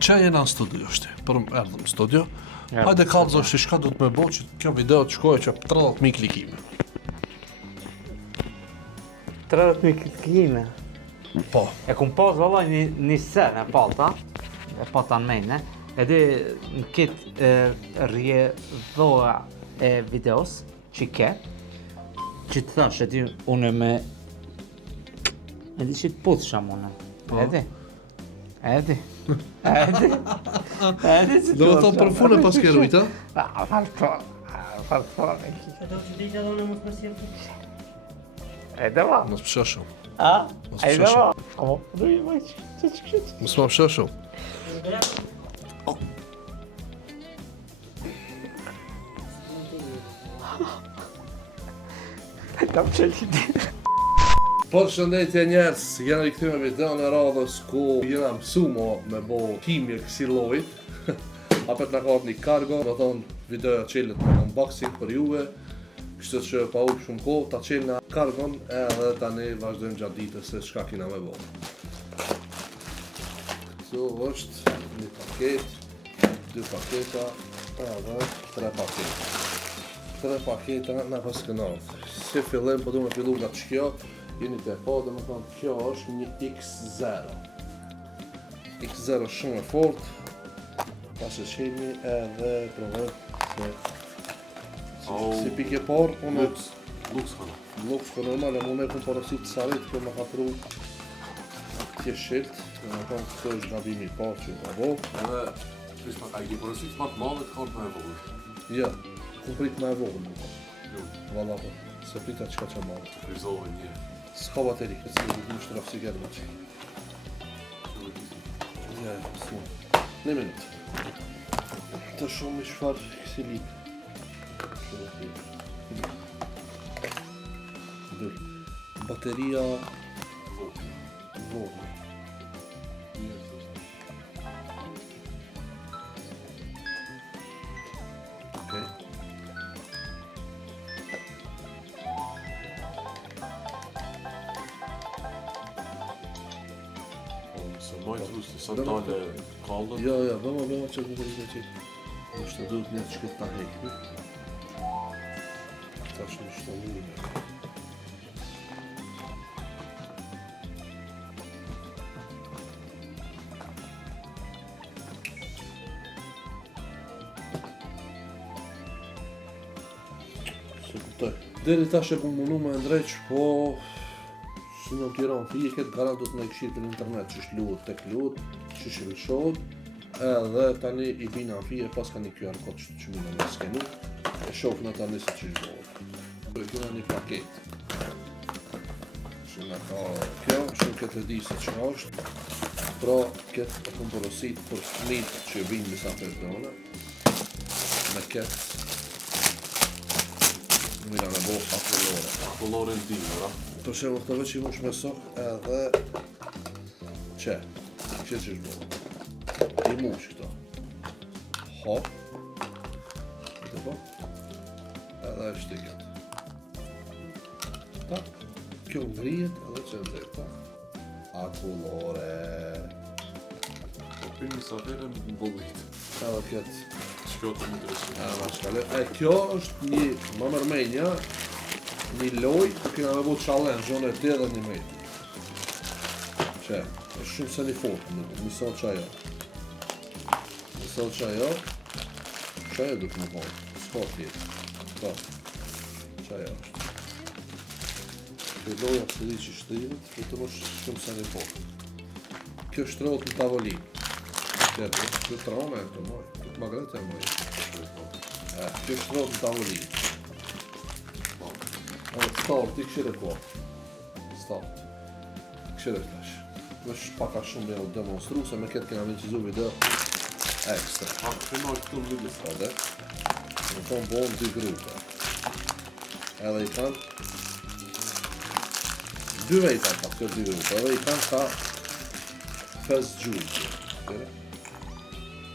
Që jena në studio është, për më erdhëm në studio. Hajde kallëzo është shka du të me bo që kjo video të shkojë që 30.000 klikime. 30.000 klikime? Po. E kum pas valla një sen e palta, e pata në mejnë, edhe në kitë rjedhoa e videos që ke, që të thash e ti une me... Edhe që të putë sham une, edhe. Edhe që të Do të thonë për fune pas ke rujta? Falfone. E do që dita dhe unë mos më sjellë të Edhe va. Mos pësha shumë. A? Mos Edhe pësha va. shumë. O, do i vaj që këtë. Mos ma pësha shumë. Kam qëllë që ti. Përshëndetje njerës, jena i këthy me video në radhës ku jena mësu me bo kimje kësi lojt. Apet në ka një kargo, do thonë videoja qelet në unboxing për juve. Kështë që pa u shumë ko, ta qelë në kargon edhe tani vazhdojmë gjatë ditës se shka kina me bo. Këtu është një paket, 2 paketa, edhe 3 paketa. 3 paketa në paskënavë. Si fillim, po du me fillu nga që kjo. Jeni të po, dhe më thonë, kjo është një X0. X0 shumë e fort. Pas e qeni edhe provoj si pike por, unë Lux normal, e unë e kun porosit të sarit, kjo më ka pru tje shilt, dhe më thonë, këto është gabimi i parë që ka bo. Edhe, shpishma ka i ki porosit më të madhe të kanë më e vogël. Ja, ku prit më e vogël më ka. Valla po, se prita qka që madhe. Frizohen një. S'ka bateri, si du të mështëraf sigarë më që. Ja, s'ma. Një minut. Të shumë i shfar kësi lipë. Dërë. Bateria... Vogë. Okej. Se majtë rusë, sa tale kallën. Ja, bëma që të të që. Nështë të duhet një të shkët të hekmi. Ta është nështë të një. Se kuptoj. Deri tash e ku mundu me ndreq, po... Si në Tiranë fije, këtë garant do të me këshirë për internet, që është luët, tek luët, që është rëshod, edhe tani i bina në fije, pas ka një QR kod që mina me skenu, e shofë në tani se që është bëllë. Për këna një paket, që nga ka kjo, shumë këtë e di se që është, pra këtë e këmë porosit për fëmijët që vinë njësa persone, me këtë, mina me bo apollore. Apollore në dinë, ra? Për shemë këtë veç i mush me sok edhe që që është bërë i mush këto hop këtë po edhe e shtiket ta kjo ngrijet edhe që ndër ta akullore Po pimi sa vere më bëllit. edhe këtë Shkjo të më dresu. edhe ma shkale kjo është një më mërmenja një loj, ku kina me bu challenge, unë e dhe një mejtë. Që, është shumë se një fort, njësot që ajo. Njësot që ajo du të më konë, s'ka tjetë. Ta, që ajo është. Kjo loja se di që shtririt, këtë më shumë se një fort. Kjo shtrot në tavolinë. Kjo trona e të moj, këtë magret e moj. Kjo shtrot në tavolinë. Start, i këshire po. Start. Këshire tash. Vësh paka shumë me u demonstru, se me këtë kena veqizu video ekstra. A, kënoj këtu në lidis. Edhe. Në tonë bohën 2 grupe. Edhe i kanë 2 vejta ka këtë 2 grupe. Edhe i kanë ka 5 gjujtë. Këshire.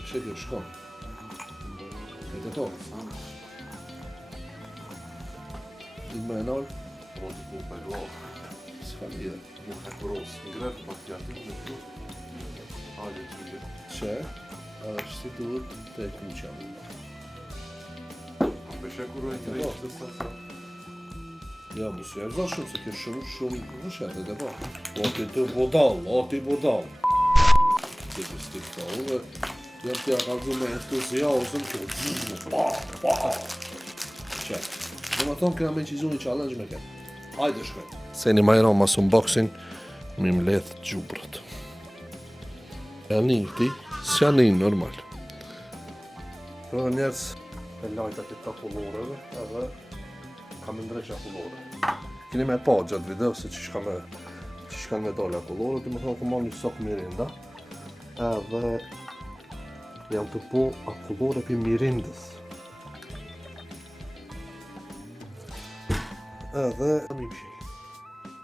Këshire kjo shkon. Këtë to. I më e nalë. Po të po për lo. S'ka lidhe. Nuk e kërosë. Në grefë, pa t'ja ti në të. Hajde që që është si duhet të e kuqja. Beshe kur e krejtë të sa. Ja, mos e vëzë shumë, se kjo shumë vëshete dhe po. O ti të bodal, o ti bodal. Ti të stik të uve, jam t'ja kalzu me entuziazm të Qe. Dhe më thonë këna me qizu një challenge me këtë. Hajde shkoj. Se një majra mas unboxing, mi mledh gjubrët. Janin këti, s'janin normal. Për njerës e lajta këtë kulloreve, edhe kam ndreqa kullore. Kini me pa gjatë video se që shka me dole kullore, të më thonë këmë një sok mirinda, edhe jam të po a kullore për mirindës. Edhe mi mshik.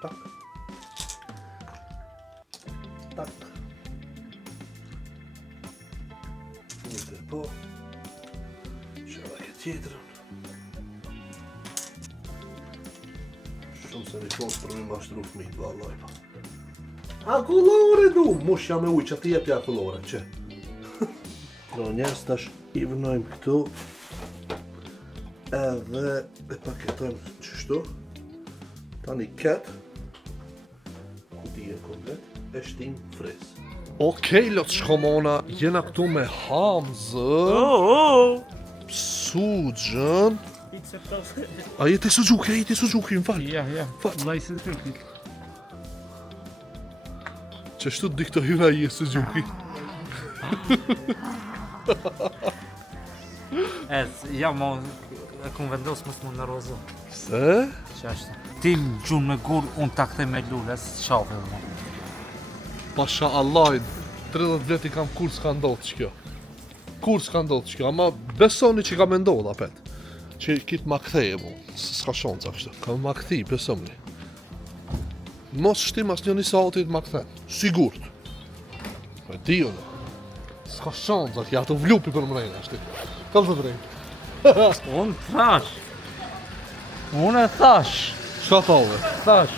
Tak. Tak. Një të po. Shëra këtë tjetërën. Shumë se një fosë për mi mashtru fëmijt, vallaj pa. A kullore du! Mosh jam e uj që ti jepja kullore, që? Do njerës tash i vënojmë këtu. Edhe e paketojmë qështu. Tani ketë. Kuti e komplet. E shtim fres. Okej, lot shkomona, jena këtu me Hamzë. Sugjën. A jeti Suzuki, më falë. Ja, license plate. Qështu të diktojnë a je Suzuki? Ja, mo, e kom vendos mos më nervozo. Se? Që është? Ti më gjunë me gur, unë ta kthej me lullë, shafe dhe mo. Pasha Allahin, 30 vjet i kam kur s'ka ndodhë që kjo. Kur s'ka ndodhë që kjo, ama besoni që ka me ndodhë apet. Që kitë ma ktheje mu, s'ka shonë ca kështë. Ka ma kthi, besomni. Mos shtim as një satit ma kthen, sigurt. E di unë. S'ka shonë ca, ja të vlupi për mrejnë ashti. Kam të drejnë. Unë e thash. Qa thove? Thash.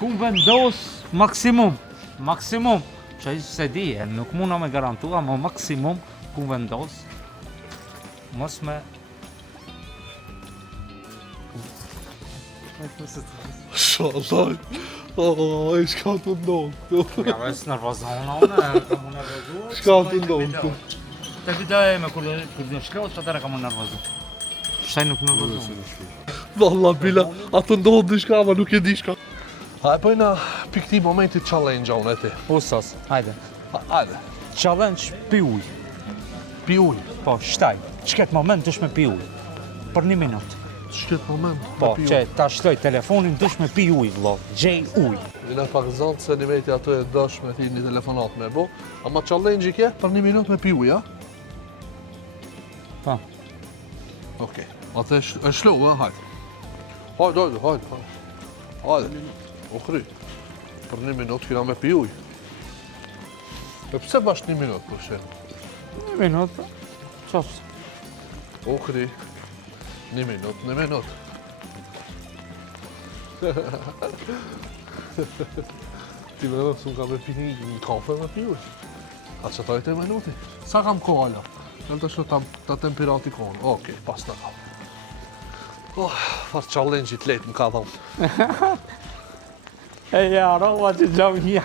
Ku vendos maksimum. Që i se di, nuk muna me garantua, ma maksimum ku vendos. Mos me... Shalaj. E shka të ndonë. Ja, vës nervozona unë, kam unë nervozua. Shka të ndonë. Te video e me kur në shkot, që atëre kam unë nervozu. Shtaj nuk nervozu. Valla bila, atë ndonë në shka, ma nuk e di shka. A e pojna për këti momentit challenge unë e ti. Usas, hajde. Hajde. Challenge pi uj. Pi uj. Po, shtaj. Qket moment dush me pi uj. Për 1 minut. Shket moment. Po, që ta shtoj telefonin dush me pi uj, vlo. Gjej uj. Vina pak zonë se një veti ato e dësh me ti një telefonat me bo. Ama challenge i ke për 1 minut me pi uj, ja? Po. Okej. Atë e shlu, hajde. Hajde. Hajde. O kry. Për 1 minut kina me pi uj. E pse bash 1 minut për shenë? 1 minut, qofës. O kry. 1 minut. Ti me nësë unë ka me pi një kafe me pi uj. A që ta e te minuti? Sa kam ko ala? Në të shë ta temperati kohën. Okej, pas të kam. Pas challenge i të letë më ka dhomë. E jarova që gjam një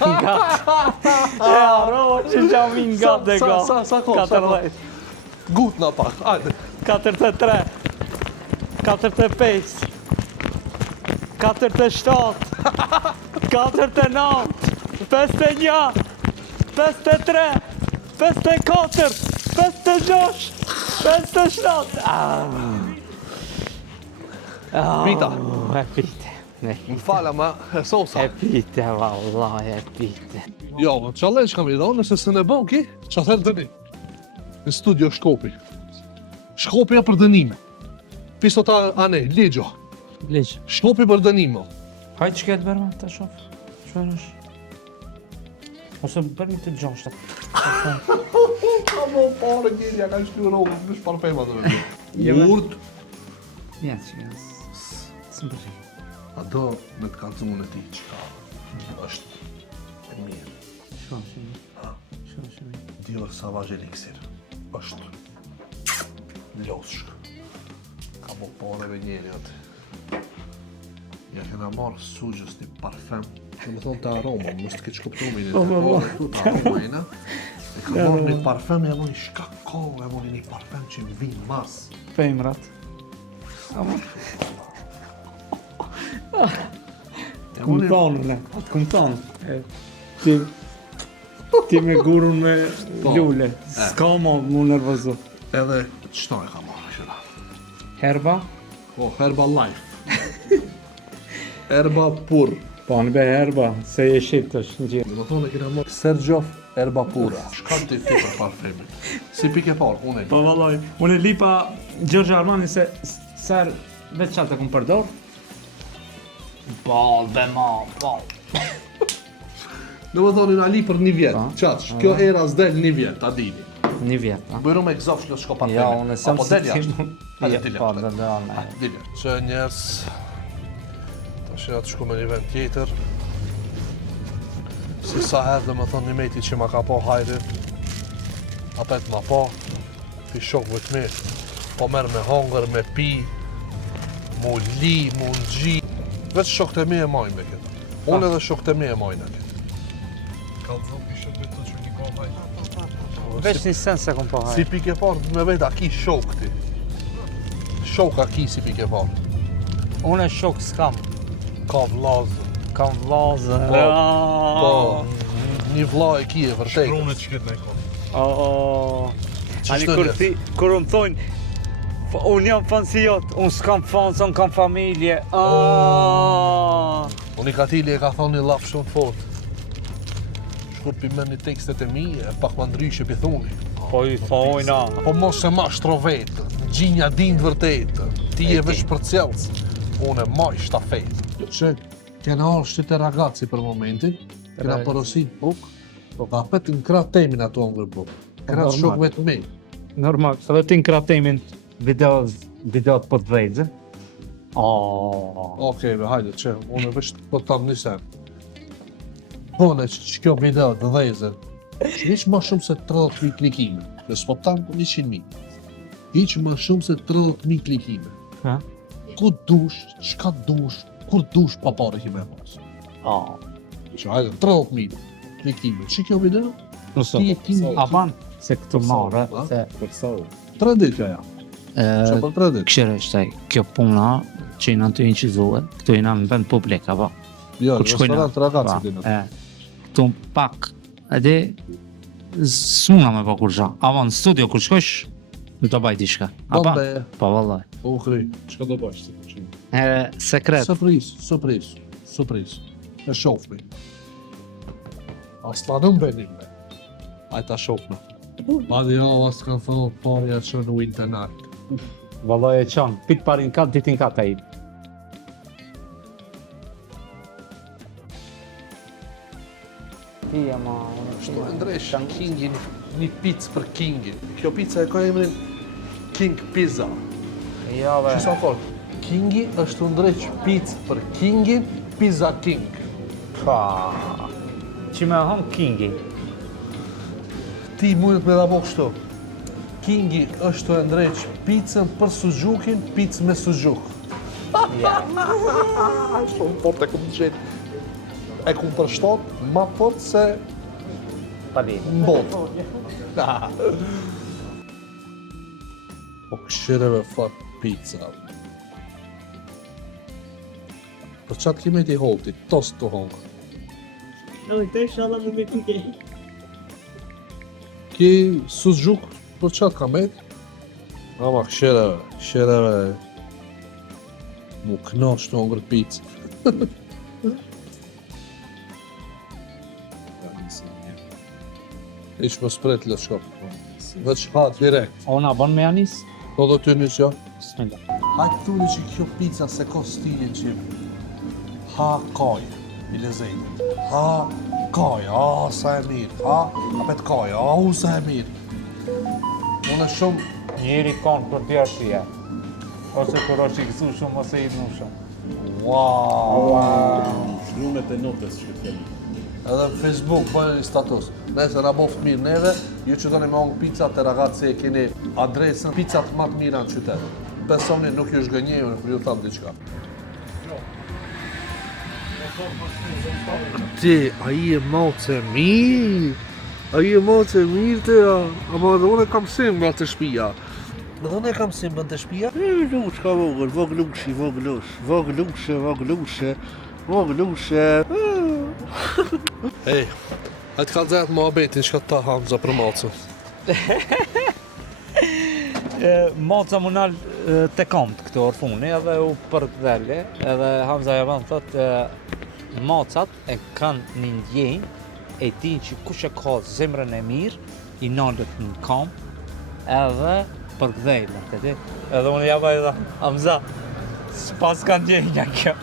nga dhe go. Sa ko? 14. Gut na pak, ajde. 43. 45. 47. 49. 51. 53. 54. 56. 57. Pita. E pite. Më fala ma e sosa. E pite, vallaj, e pite. Jo, në challenge kam i dhonë, nëse së në bon ki, që thellë dëni. Në studio Shkopi. Shkopi e për dënime. Piso ta ane, ligjo. Ligj. Shkopi për dënime. Hajtë që këtë bërë të shof. Shërë është. Ose bërë një të gjashtat. Ka më pare njëri, ka shtu rogë, në shparpema dhe me. Urt. Ja, që jasë. Së më përri. A do me të kalëzumë në ti që ka është e mirë. Shko. Dior Sauvage Elixir. Është loshk. Ka bo poreve njeri atë. Ja kena marrë sugjës një parfem, që më thonë të aroma, mos të keq kuptumin e të porë, të aromajna. E ka marrë një parfem, e moni shka kohë, e moni një parfem që më vinë mas. Femrat. Unë thonë, këmë thonë. Ti me gurun me lule. S'ka mu nervozu. edhe qëta e ka marrë shëra? Herba? Po, Herbalife. Herba pur. Po, në be herba, se je shqit është në gjithë. Dhe më thonë e kena marrë Sergjof Herba Pura. Shka ti të për parfemi? Si pike parë, unë e Po, vallaj. Unë e lipa Giorgio Armani se ser veç qatë e kumë përdor. Ball, be ma, ball. Dhe më thonë në ali për një vjetë. Qatë, kjo era s'del një vjetë, ta dini. Një vjetë, a? Bëjru me egzof që shko parfemi. Ja, unë e sem Apo si del jashtë. Hajde dilja. Po, dhe anë. Dilja. Që njerës, ta shëja të shku me një vend tjetër. Si sa herë dhe më thonë një mejti që ma ka po hajrit, apet ma po, pi shokëve të mi, po merë me hongër, me pi, mu li, mu në gji. Veç shokët e mi e majnë me këtë. Unë edhe shokët e mi e majnë e këtë. Ka të zonë pi shokëve të që një ka hajrit. Veç një sen se kumë po hajë. Si pike parë me vetë a ki shokë ti. Shokë a ki si pike parë. Unë e shok s'kam. Ka vlazë. Kam vlazë. Po, një vlla e ki e vërtejt. Shkrumet që këtë me ka. Ani Qështë kur njës? ti, kur më thonë, unë jam fan si jotë, unë s'kam fan, unë kam familje. Unë i Katili e ka thonë një laf shumë fort. Shkur pi me një tekstet e mi, e pak më ndryshe pi thuni. Po i thojna. Po mos e ma shtro vetë, gjinja din vërtetë, ti e vesh për cjelës, unë e maj shtafetë. Që kena orë shqite ragazzi për momentin, kena porosin buk, ka apet në kratë temin ato ngër buk. Kratë shokëve të mi. Normal, edhe ti në kratemin videot po të vejzë. Okej, hajde, që unë vesh po të tamë një sen. Pone që kjo video të dhezër, që hiq ma shumë se 30.000 klikime, dhe s'po tamë 100.000. Hiq ma shumë se 30.000 klikime. Ha? Ku dush, qka dush, kur dush pa pare ki me pas. Që hajde, 30.000 klikime. Që kjo video? Nëso. Ti e kimi... Avan, se këtu marrë, se... Për sa u? 3 ditë kjo ja. Që për 3 ditë. Këshire shtaj, kjo puna që jena të incizuar, këtu jena në vend publik, apo? Jo, Kur shkojna, restorant ragazzi dinë. këtu pak, edhe s'muna me po kur qa. Avan, në studio kur shkosh, në të baj diçka. Apa? Bombe. Po, vallaj. Po u kry. Qka do bashkë të përqimë? Sekret. Surpriz. E shofmi. Asla në mbenim me. Ajta shofme. Madhi jo, as kanë thonë parja që në internet. Vallaj e qanë, pit parin kat, ditin kat e i. Pia ma... Shto e ndresh, Kingi, një pizza për Kingi. Kjo pizza e ka emrin King Pizza. Ja, Që sa fort? Kingi është të ndreq pizza për Kingi, Pizza King. Pa... Që me hon Kingi. Ti mundet me dha bo kështu. Kingi është të ndreq pizzën për Suzukin, pizzë me Suzuk. Shumë fort e këmë gjetë. E këmë përshtot, ma fort se Pali. në botë. Po këshireve fat pizza. Për qatë kime ti holti, tost të hongë. No, i të shala më me kuke. Ki Suzuki për qatë ka met? Ama këshireve. Mu knash të hongër pizza. Ish më spret lë shkop. Veç ha direkt. Ona bon me anis? Po do ty njës jo? Bismillah. Hajtë thuni që kjo pizza se ko stilin që ha kaj i lezetit. Ha kaj, sa e mirë. Ha, apet kaj, sa e mirë. Unë shumë, Njeri kanë për djerësia. Ose kur është i kësu shumë, ose i dnu shumë. wow. Shkrumet e notës që këtë fjallë. Edhe në Facebook bëjnë një status. Nëse na boft mirë neve, ju që doni me ongë pizza të ragazzi e keni adresën pizzat më të mira në qytet. Besoni nuk ju shgënjejmë për ju tham diçka. Ti, ai e moce mirë. Ai e moce mirë të ja. Ama edhe unë kam simbra të shtëpia. Edhe unë kam simbrën të shtëpia. Luçka vogël, voglushe. Ej, hajtë kallëzat muhabetin çka ta Hamza për mocën. Moca më nal te komt këtu orfuni edhe u përdhele edhe Hamza Javan thot mocat e kanë një ndjenjë e din që kush e ka zemrën e mirë i nalet në kom edhe përdhele edhe unë java edhe Hamza s'pas kanë ndjenja kjo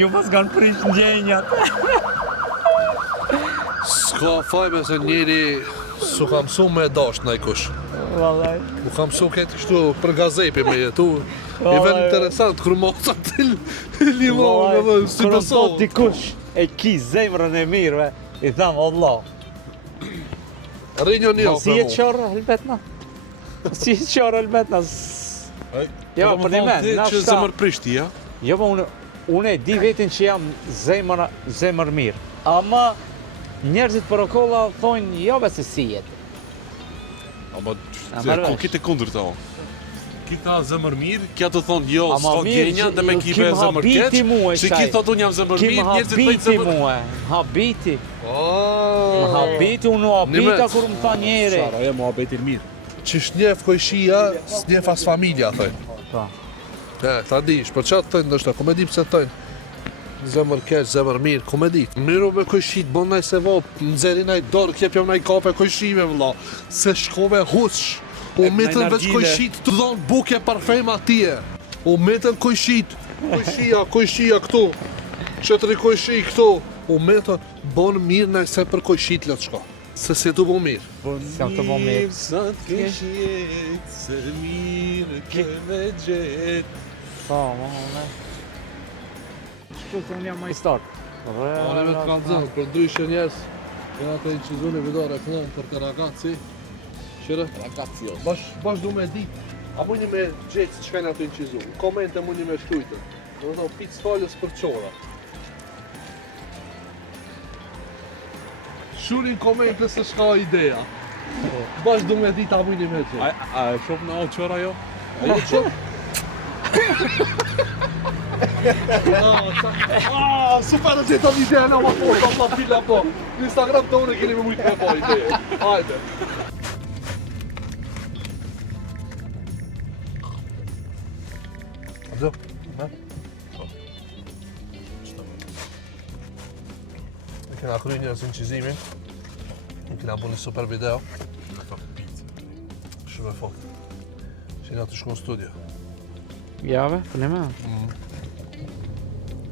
ju pas kanë prish ndjenjat S'ka fajme se njeri s'u ka mësu me dasht në kush. Vallaj. U ka mësu këtë kështu për gazepi me jetu. I ven interesant kur moca të limon edhe si Kur beso. thot dikush e ki zemrën e mirë, i tham Allah. Rinjo një Si e qorë helbetna? Si e qorë helbetna? Jo, për një men, na që shta. zemër prishti, ja? Jo, po unë e di vetin që jam zemër mirë. Ama njerëzit për okolla thonë jo be se si jetë. Ama marrë ku vesh. kite kundër të o? Ki ka zemër mirë, kja të thonë jo, Ama s'ka mirë, gjenja dhe me që- kipe kim zemër habiti keq, mu e që ki qaj. thot unë jam zemër Kim mirë, njerëzit bëjnë habiti zemër... mua, habiti. Oh. Habiti, unë habita Nimet. kur më tha njeri. e muhabetin mirë. Që shnjef kojshia, s'njef as familja, thëjnë. Po. Ta dish, për qatë thëjnë nështë, ku me di pse thëjnë. Zemër keq, zemër mirë, ku me dit. Miru me kojshit, bon naj se vop, nëzeri naj dorë, kjepjom naj kape kojshive, vëlla. Se shkove hush. U mitën veç kojshit të dhonë buke parfem atje. U mitën kojshit, kojshia këtu. Qëtëri kojshi këtu. U mitën, bon mirë naj se për kojshit le të shko. Se si tu bo mirë. S'jam të bo mirë. Sa t'kesh jetë, se mirë ke me gjetë. Po, më. Shku të unë jam majstar. Unë me të kalëzën, për ndryshe njerës, jena të inqizune video reklam për të ragazzi. Qire? Ragazzi, jo. Bash du me dit, a mu një me gjithë që kajna të inqizu. Në komente mu një me shtujtë. Në të pitë staljes për qora. Shurin komente se shka ideja. Bash du me dit, a mu një me gjithë. A e shop në autë qëra jo? A ju qëp? Super e gjitha një ideja në ma po, ma pila po. Në Instagram të unë keni me mujtë me po ideje. Hajde. Adzo, me? Ne kena kry një zinqizimin. Ne kena bu një super video. Shumë e fort. Që të shku në studio. Jave, për një me.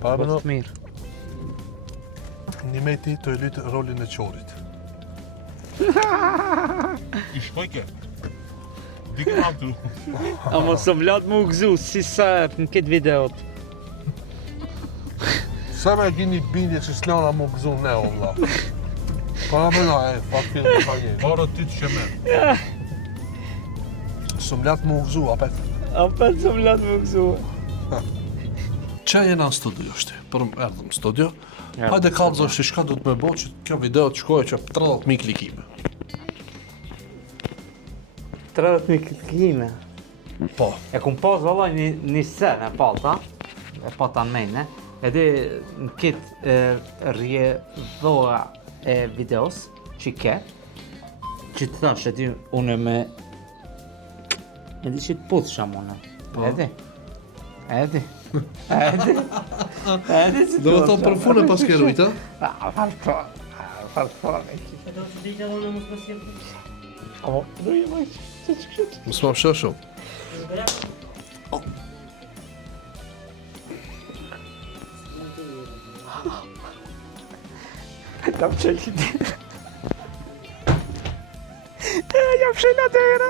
Para Bëtë më mirë. një meti të e lytë rolin e qorit. I shkojke. Dike në tu. A mos më latë më u gëzu, si sa në këtë videot. Sa me kini bindje që s'lana më gëzu ne, o vla. Para me na, faktin në ka njeri. Para ty të shemer. Së më latë më gëzu, apet. A për të më latë më gëzu. Qa jena në studio shti? Për më erdhëm në studio. Hajde kalzo shti, shka du të me bo që kjo video të shkojë që 30.000 klikime. 30.000 klikime. Po. E kum pas valla një sen e palta, e pata në mejne, edhe në kitë rjedhoa e videos që ke, që të thash e ti une me di që të puth sham une, edhe, si Do më thonë për funë pas ke rujt, ha? Falton, E do që dita unë mos më sjellë. o, do i vaj, që që kështë. Mësë ma pëshë shumë. Jam qelë jam shela dera.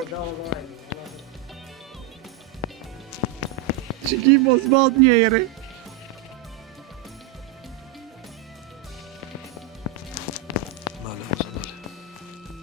Që ki mos bat njeri.